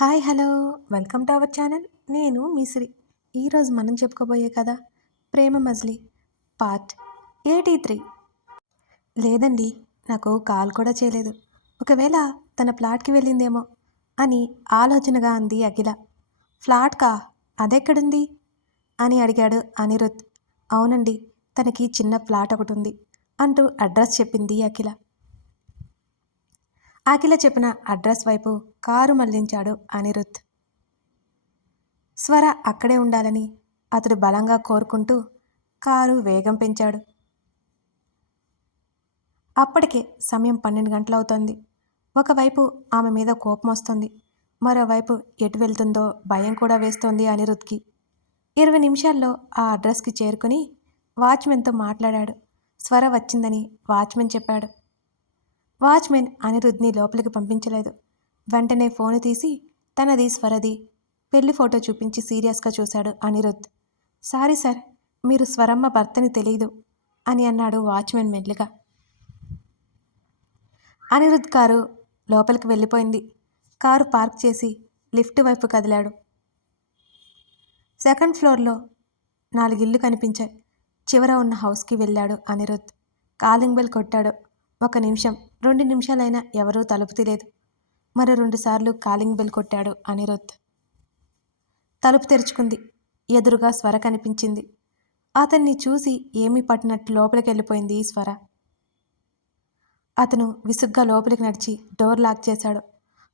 Hi hello. Welcome to our channel. నేను మీసిరి ఈరోజు మనం చెప్పుకోబోయే కదా Prema Majili part eighty three. లేదండి నాకు కాల్ కూడా చేయలేదు. ఒకవేళ తన ఫ్లాట్కి వెళ్ళిందేమో అని ఆలోచనగా అంది అఖిల. ఫ్లాట్కా అదెక్కడుంది? అని అడిగాడు అనిరుద్. అవునండి తనకి చిన్న ఫ్లాట్ ఒకటి ఉంది అంటూ అడ్రస్ చెప్పింది అఖిల. అఖిల చెప్పిన అడ్రస్ వైపు కారు మళ్ళించాడు అనిరుద్ స్వర అక్కడే ఉండాలని అతడు బలంగా కోరుకుంటూ కారు వేగం పెంచాడు. అప్పటికే సమయం పన్నెండు గంటలవుతోంది ఒకవైపు ఆమె మీద కోపం వస్తుంది. మరోవైపు ఎటు వెళ్తుందో భయం కూడా వేస్తోంది అనిరుద్కి ఇరవై నిమిషాల్లో ఆ అడ్రస్కి చేరుకుని వాచ్మెన్తో మాట్లాడాడు. స్వర వచ్చిందని వాచ్మెన్ చెప్పాడు. వాచ్మెన్ అనిరుద్ని లోపలికి పంపించలేదు. వెంటనే ఫోను తీసి తనది స్వరది. పెళ్ళి ఫోటో చూపించి సీరియస్గా చూశాడు అనిరుద్ సారీ సార్ మీరు స్వరమ్మ భర్తని తెలియదు అని అన్నాడు వాచ్మెన్ మెల్లిగా. అనిరుద్ కారు లోపలికి వెళ్ళిపోయింది. కారు పార్క్ చేసి లిఫ్ట్ వైపు కదిలాడు. సెకండ్ ఫ్లోర్లో నాలుగు ఇల్లు కనిపించాయి. చివర ఉన్న హౌస్కి వెళ్ళాడు అనిరుద్ కాలింగ్ బెల్ కొట్టాడు. ఒక నిమిషం రెండు నిమిషాలైనా ఎవరూ తలుపు తీలేదు. మరో రెండుసార్లు కాలింగ్ బెల్ కొట్టాడు అనిరుద్ తలుపు తెరుచుకుంది. ఎదురుగా స్వర కనిపించింది. అతన్ని చూసి ఏమీ పట్టినట్టు లోపలికి వెళ్ళిపోయింది ఈ స్వర. అతను విసుగ్గా లోపలికి నడిచి డోర్ లాక్ చేశాడు.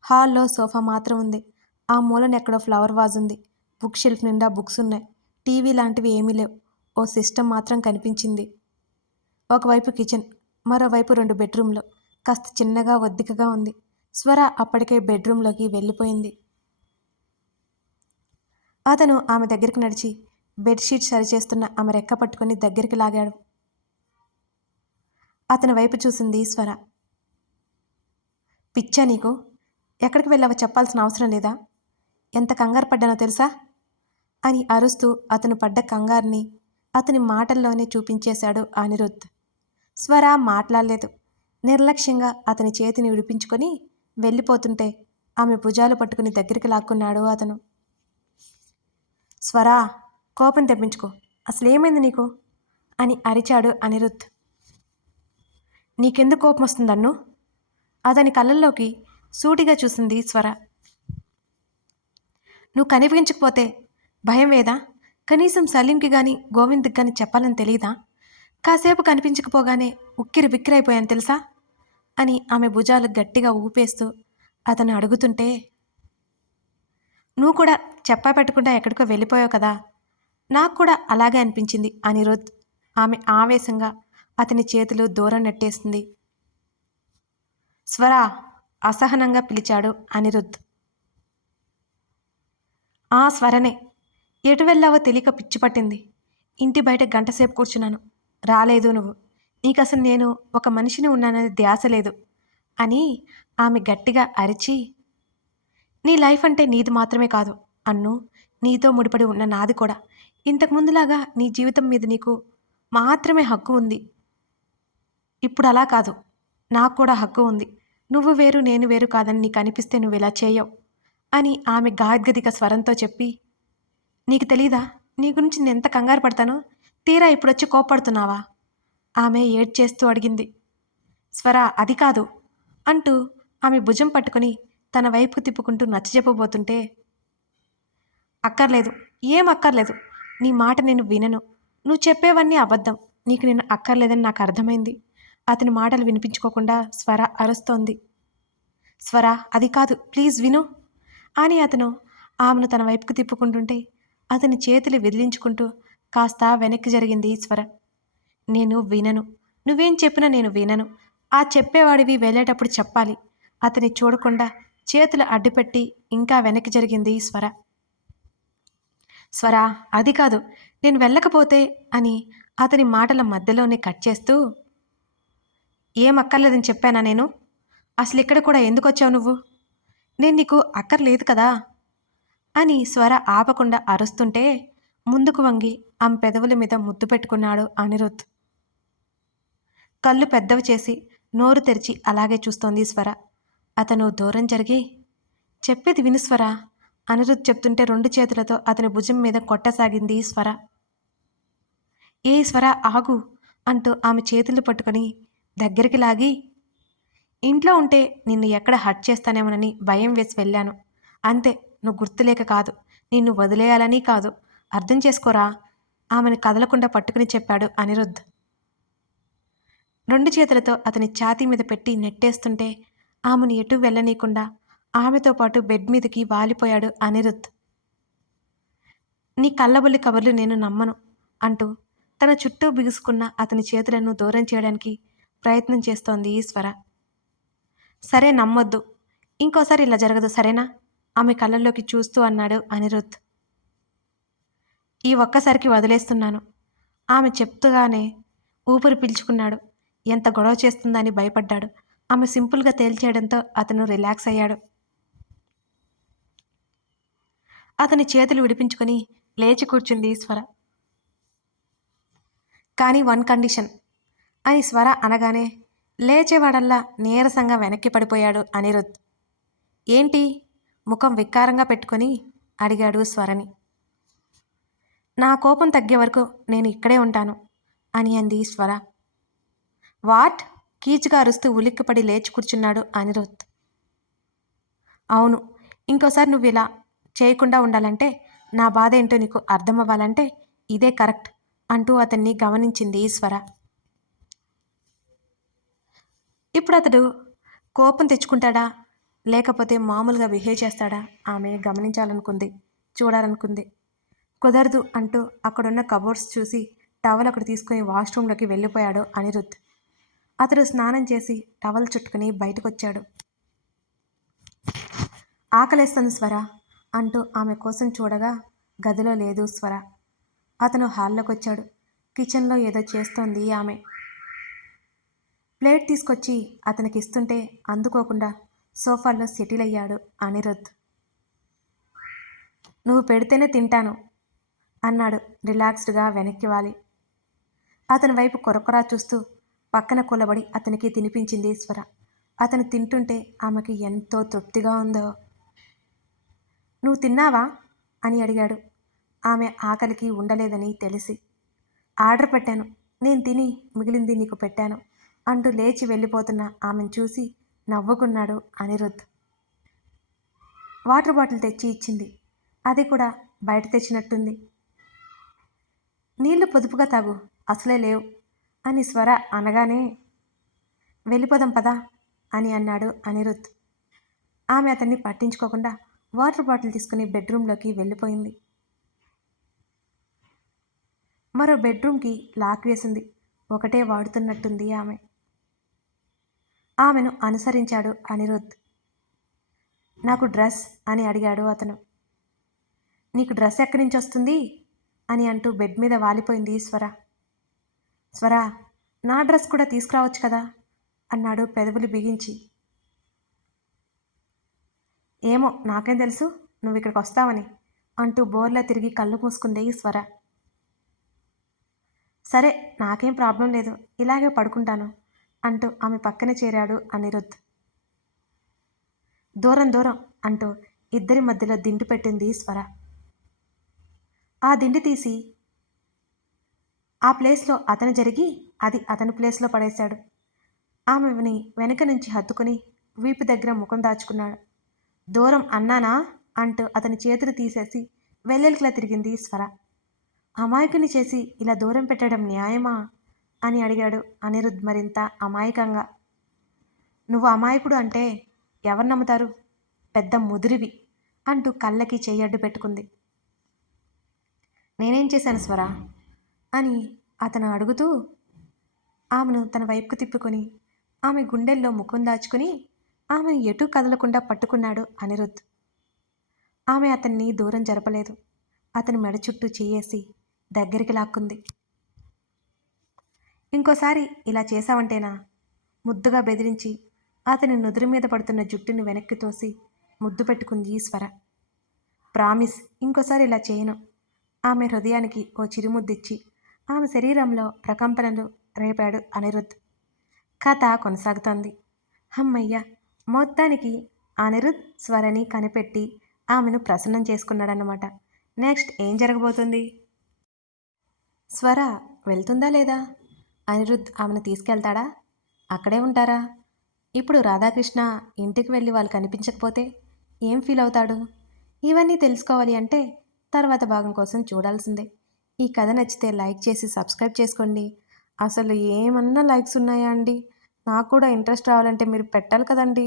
హాల్లో సోఫా మాత్రం ఉంది. ఆ మూలన ఎక్కడో ఫ్లవర్ వాజ్ ఉంది. బుక్ షెల్ఫ్ నిండా బుక్స్ ఉన్నాయి. టీవీ లాంటివి ఏమీ లేవు. ఓ సిస్టమ్ మాత్రం కనిపించింది. ఒకవైపు కిచెన్ మరోవైపు రెండు బెడ్రూమ్లు. కాస్త చిన్నగా ఒద్దికగా ఉంది. స్వర అప్పటికే బెడ్రూమ్లోకి వెళ్ళిపోయింది. అతను ఆమె దగ్గరికి నడిచి బెడ్షీట్ సరిచేస్తున్న ఆమె రెక్క పట్టుకొని దగ్గరికి లాగాడు. అతని వైపు చూసింది స్వర. పిచ్చా నీకు ఎక్కడికి వెళ్ళావో చెప్పాల్సిన అవసరం లేదా? ఎంత కంగారు పడ్డానో తెలుసా? అని అరుస్తూ అతను పడ్డ కంగారుని అతని మాటల్లోనే చూపించేశాడు అనిరుద్ధ్. స్వర మాట్లాడలేదు. నిర్లక్ష్యంగా అతని చేతిని విడిపించుకొని వెళ్ళిపోతుంటే ఆమె భుజాలు పట్టుకుని దగ్గరికి లాక్కున్నాడు అతను. స్వరా కోపం తెప్పించుకో. అసలేమైంది నీకు? అని అరిచాడు అనిరుద్ధ్. నీకెందుకు కోపం వస్తుందన్ను? అతని కళ్ళల్లోకి సూటిగా చూసింది స్వర. నువ్వు కనిపించకపోతే భయం వేదా? కనీసం సలీంకి కానీ గోవింద్కి కానీ చెప్పాలని తెలీదా? కాసేపు కనిపించకపోగానే ఉక్కిరి బిక్కిరైపోయాను తెలుసా? అని ఆమె భుజాలు గట్టిగా ఊపేస్తూ అతను అడుగుతుంటే నువ్వు కూడా చెప్పా పెట్టకుండా ఎక్కడికో వెళ్ళిపోయావు కదా? నాకు కూడా అలాగే అనిపించింది అనిరుద్ ఆమె ఆవేశంగా అతని చేతులు దూరం నెట్టేసింది. స్వరా అసహనంగా పిలిచాడు అనిరుద్ ఆ స్వరనే ఎటు వెళ్ళావో తెలియక పిచ్చి పట్టింది. ఇంటి బయట గంటసేపు కూర్చున్నాను. రాలేదు నువ్వు. నీకు అసలు నేను ఒక మనిషిని ఉన్నానని ధ్యాస లేదు అని ఆమె గట్టిగా అరిచి నీ లైఫ్ అంటే నీది మాత్రమే కాదు అన్ను నీతో ముడిపడి ఉన్న నాది కూడా. ఇంతకుముందులాగా నీ జీవితం మీద నీకు మాత్రమే హక్కు ఉంది. ఇప్పుడు అలా కాదు. నాకు కూడా హక్కు ఉంది. నువ్వు వేరు నేను వేరు కాదని నీకు అనిపిస్తే నువ్వు ఇలా చేయవు అని ఆమె గాద్గదిక స్వరంతో చెప్పి నీకు తెలీదా? నీ గురించి నేను ఎంత కంగారు పడతానో? తీరా ఇప్పుడొచ్చి కోపడుతున్నావా ఆమె ఏడ్చేస్తూ అడిగింది. స్వర అది కాదు అంటూ ఆమె భుజం పట్టుకుని తన వైపు తిప్పుకుంటూ నచ్చజెప్పబోతుంటే అక్కర్లేదు ఏం అక్కర్లేదు నీ మాట నేను వినను. నువ్వు చెప్పేవన్నీ అబద్ధం నీకు నేను అక్కర్లేదని నాకు అర్థమైంది. అతని మాటలు వినిపించుకోకుండా స్వర అరుస్తోంది. స్వర అది కాదు ప్లీజ్ విను అని అతను ఆమెను తన వైపుకు తిప్పుకుంటుంటే అతని చేతులు విదిలించుకుంటూ కాస్త వెనక్కి జరిగింది ఈశ్వర. నేను వినను. నువ్వేం చెప్పినా నేను వినను. ఆ చెప్పేవాడివి వెళ్ళేటప్పుడు చెప్పాలి. అతని చూడకుండా చేతులు అడ్డుపెట్టి ఇంకా వెనక్కి జరిగింది స్వర స్వర అది కాదు. నేను వెళ్ళకపోతే అని అతని మాటల మధ్యలోనే కట్ చేస్తూ ఏం అక్కర్లేదని చెప్పానా నేను? అసలు ఇక్కడ కూడా ఎందుకు వచ్చావు నువ్వు? నేను నీకు అక్కర్లేదు కదా? అని స్వర ఆపకుండా అరుస్తుంటే ముందుకు వంగి ఆమె పెదవుల మీద ముద్దు పెట్టుకున్నాడు అనిరుద్ కళ్ళు పెద్దవి చేసి నోరు తెరిచి అలాగే చూస్తోంది స్వర. అతను దూరం జరిగి చెప్పేది విను స్వర. అనిరుద్ చెప్తుంటే రెండు చేతులతో అతని భుజం మీద కొట్టసాగింది స్వర. ఏ స్వర ఆగు అంటూ ఆమె చేతులు పట్టుకొని దగ్గరికి లాగి ఇంట్లో ఉంటే నిన్ను ఎక్కడ హట్ చేస్తానేమోనని భయం వేసి వెళ్ళాను. అంతే నువ్వు గుర్తులేక కాదు. నిన్ను వదిలేయాలని కాదు. అర్థం చేసుకోరా? ఆమెను కదలకుండా పట్టుకుని చెప్పాడు అనిరుద్ధ్. రెండు చేతులతో అతని ఛాతీ మీద పెట్టి నెట్టేస్తుంటే ఆమెను ఎటు వెళ్ళనీయకుండా ఆమెతో పాటు బెడ్ మీదకి వాలిపోయాడు అనిరుద్ధ్. నీ కళ్ళబొల్లి కబుర్లు నేను నమ్మను అంటూ తన చుట్టూ బిగుసుకున్న అతని చేతులను దూరం చేయడానికి ప్రయత్నం చేస్తోంది ఈశ్వర. సరే నమ్మొద్దు. ఇంకోసారి ఇలా జరగదు సరేనా? ఆమె కళ్ళల్లోకి చూస్తూ అన్నాడు అనిరుద్ధ్. ఈ ఒక్కసారికి వదిలేస్తున్నాను. ఆమె చెప్తుగానే ఊపిరి పీల్చుకున్నాడు. ఎంత గొడవ చేస్తుందని భయపడ్డాడు. ఆమె సింపుల్గా తేల్చేయడంతో అతను రిలాక్స్ అయ్యాడు. అతని చేతులు విడిపించుకొని లేచి కూర్చుంది స్వర కానీ వన్ కండిషన్. అని స్వర అనగానే లేచేవాడల్లా నీరసంగా వెనక్కి పడిపోయాడు అనిరుద్ ఏంటి? ముఖం వికారంగా పెట్టుకొని అడిగాడు స్వరని. నా కోపం తగ్గే వరకు నేను ఇక్కడే ఉంటాను అని అంది స్వర వాట్? కీచుగా అరుస్తూ ఉలిక్కిపడి లేచి కూర్చున్నాడు అనిరుద్ అవును ఇంకోసారి నువ్వు ఇలా చేయకుండా ఉండాలంటే నా బాధ ఏంటో నీకు అర్థం అవ్వాలంటే ఇదే కరెక్ట్ అంటూ అతన్ని గమనించింది ఈశ్వర. ఇప్పుడు అతడు కోపం తెచ్చుకుంటాడా? లేకపోతే మామూలుగా బిహేవ్ చేస్తాడా? ఆమె గమనించాలనుకుంది చూడాలనుకుంది. కుదరదు అంటూ అక్కడున్న కబోర్డ్స్ చూసి టవల్ అక్కడ తీసుకుని వాష్రూమ్లోకి వెళ్ళిపోయాడు అనిరుద్ అతడు స్నానం చేసి టవల్ చుట్టుకుని బయటకొచ్చాడు. ఆకలేస్తుంది స్వర అంటూ ఆమె కోసం చూడగా గదిలో లేదు స్వర. అతను హాల్లోకి వచ్చాడు కిచెన్లో ఏదో చేస్తోంది ఆమె. ప్లేట్ తీసుకొచ్చి అతనికి ఇస్తుంటే అందుకోకుండా సోఫాలో సెటిల్ అయ్యాడు అనిరుద్ నువ్వు పెడితేనే తింటాను అన్నాడు. రిలాక్స్డ్గా వెనక్కి వాలి. అతని వైపు కొరకొరా చూస్తూ పక్కన కూలబడి అతనికి తినిపించింది ఈశ్వర అతను తింటుంటే ఆమెకి ఎంతో తృప్తిగా ఉందో. నువ్వు తిన్నావా? అని అడిగాడు. ఆమె ఆకలికి ఉండలేదని తెలిసి. ఆర్డర్ పెట్టాను. నేను తిని మిగిలింది నీకు పెట్టాను అంటూ లేచి వెళ్ళిపోతున్న ఆమెను చూసి నవ్వుకున్నాడు అనిరుద్ వాటర్ బాటిల్ తెచ్చి ఇచ్చింది. అది కూడా బయట తెచ్చినట్టుంది. నీళ్ళు పొదుపుగా తాగు అసలే లేవు. అని స్వర అనగానే వెళ్ళిపోదాం పదా అని అన్నాడు అనిరుద్ ఆమె అతన్ని పట్టించుకోకుండా వాటర్ బాటిల్ తీసుకుని బెడ్రూమ్లోకి వెళ్ళిపోయింది. మరో బెడ్రూమ్కి లాక్ వేసింది. ఒకటే వాడుతున్నట్టుంది ఆమె. ఆమెను అనుసరించాడు అనిరుద్ నాకు డ్రెస్ అని అడిగాడు అతను. నీకు డ్రెస్ ఎక్కడి నుంచి వస్తుంది? అని అంటూ బెడ్ మీద వాలిపోయింది స్వర స్వర నా డ్రెస్ కూడా తీసుకురావచ్చు కదా? అన్నాడు పెదవులు బిగించి. ఏమో నాకేం తెలుసు? నువ్వు ఇక్కడికి వస్తావని అంటూ బోర్లా తిరిగి కళ్ళు మూసుకుంది స్వర సరే నాకేం ప్రాబ్లం లేదు. ఇలాగే పడుకుంటాను అంటూ ఆమె పక్కన చేరాడు అనిరుద్. దూరం దూరం అంటూ ఇద్దరి మధ్యలో దిండు పెట్టింది స్వర ఆ దిండి తీసి ఆ ప్లేస్లో అతను జరిగి అది అతని ప్లేస్లో పడేశాడు. ఆమెని వెనక నుంచి హత్తుకుని వీపు దగ్గర ముఖం దాచుకున్నాడు. దూరం అన్నానా? అంటూ అతని చేతులు తీసేసి వెల్లెలికిలా తిరిగింది స్వర. అమాయకుని చేసి ఇలా దూరం పెట్టడం న్యాయమా? అని అడిగాడు అనిరుద్ మరింత అమాయకంగా. నువ్వు అమాయకుడు అంటే ఎవరు నమ్ముతారు? పెద్ద ముదిరివి అంటూ కళ్ళకి చెయ్యడ్డు పెట్టుకుంది. నేనేం చేశాను స్వర? అని అతను అడుగుతూ ఆమెను తన వైపుకు తిప్పుకొని ఆమె గుండెల్లో ముఖం దాచుకుని ఆమె ఎటు కదలకుండా పట్టుకున్నాడు అనిరుద్. ఆమె అతన్ని దూరం జరపలేదు. అతని మెడ చుట్టూ చేయేసి దగ్గరికి లాక్కుంది. ఇంకోసారి ఇలా చేశావంటేనా? ముద్దుగా బెదిరించి అతని నుదురు మీద పడుతున్న జుట్టుని వెనక్కి తోసి ముద్దు పెట్టుకుంది స్వర. ప్రామిస్ ఇంకోసారి ఇలా చేయను. ఆమె హృదయానికి ఓ చిరుముద్దిచ్చి ఆమె శరీరంలో ప్రకంపనలు రేపాడు అనిరుద్ధ్. కథ కొనసాగుతోంది. హమ్మయ్య మొత్తానికి అనిరుద్ స్వరని కనిపెట్టి ఆమెను ప్రసన్నం చేసుకున్నాడన్నమాట. నెక్స్ట్ ఏం జరగబోతుంది? స్వర వెళ్తుందా లేదా? అనిరుద్ధ్ ఆమెను తీసుకెళ్తాడా? అక్కడే ఉంటారా? ఇప్పుడు రాధాకృష్ణ ఇంటికి వెళ్ళి వాళ్ళు కనిపించకపోతే ఏం ఫీల్ అవుతాడు? ఇవన్నీ తెలుసుకోవాలి అంటే తర్వాత భాగం కోసం చూడాల్సిందే. ఈ కథ నచ్చితే లైక్ చేసి సబ్స్క్రైబ్ చేసుకోండి. అసలు ఏమన్నా లైక్స్ ఉన్నాయా అండి? నాకు కూడా ఇంట్రెస్ట్ రావాలంటే మీరు పెట్టాలి కదండి.